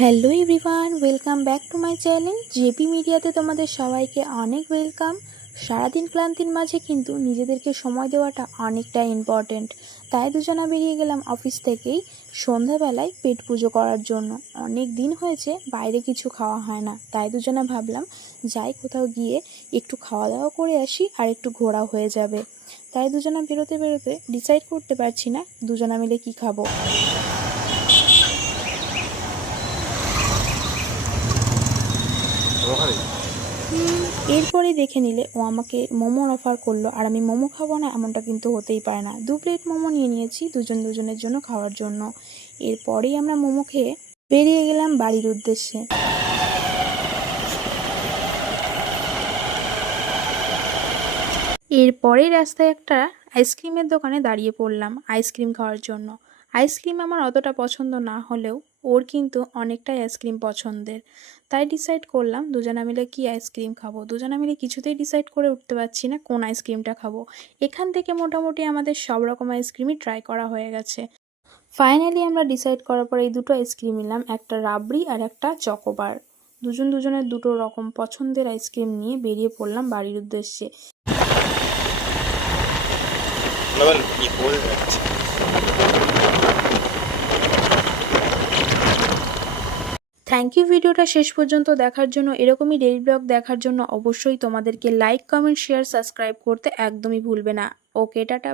Hello everyone, welcome back to my channel JP মিডিয়াতে তোমাদের সবাইকে অনেক ওয়েলকাম। সারাদিন ক্লান্তির মাঝে কিন্তু নিজেদেরকে সময় দেওয়াটা অনেকটা ইম্পর্ট্যান্ট। তাই দুজনা বেরিয়ে গেলাম অফিস থেকেই সন্ধ্যাবেলায় পেট পুজো করার জন্য। অনেক দিন হয়েছে বাইরে কিছু খাওয়া হয় না, তাই দুজনা ভাবলাম যাই কোথাও গিয়ে একটু খাওয়া দাওয়া করে আসি আর একটু ঘোরা হয়ে যাবে। তাই দুজনা বেরোতে বেরোতে ডিসাইড করতে পারছি না দুজনা মিলে কি খাবো। এরপরে দেখে নিলে ও আমাকে মোমোর অফার করলো, আর আমি মোমো খাবো না এমনটা কিন্তু হতেই পারে না। 2 প্লেট মোমো নিয়ে নিয়েছি দুজনের জন্য খাওয়ার জন্য। এরপরেই আমরা মোমো খেয়ে বেরিয়ে গেলাম বাড়ির উদ্দেশ্যে। এরপরেই রাস্তায় একটা আইসক্রিমের দোকানে দাঁড়িয়ে পড়লাম আইসক্রিম খাওয়ার জন্য। আইসক্রিম আমার অতটা পছন্দ না হলেও ওর কিন্তু অনেকটাই আইসক্রিম পছন্দের, তাই ডিসাইড করলাম দুজনা মিলে কি আইসক্রিম খাবো। দুজনা মিলে কিছুতেই ডিসাইড করে উঠতে পারছি না কোন আইসক্রিমটা খাবো। এখান থেকে মোটামুটি আমাদের সব রকম আইসক্রিমই ট্রাই করা হয়ে গেছে। ফাইনালি আমরা ডিসাইড করার পর এই দুটো আইসক্রিম নিলাম, একটা রাবড়ি আর একটা চকোবার। দুজনের দুটো রকম পছন্দের আইসক্রিম নিয়ে বেরিয়ে পড়লাম বাড়ির উদ্দেশ্যে। থ্যাংক ইউ ভিডিওটা শেষ পর্যন্ত দেখার জন্য। এরকমই ডেইলি ব্লগ দেখার জন্য অবশ্যই তোমাদেরকে লাইক, কমেন্ট, শেয়ার, সাবস্ক্রাইব করতে একদমই ভুলবে না। ওকে, টাটা।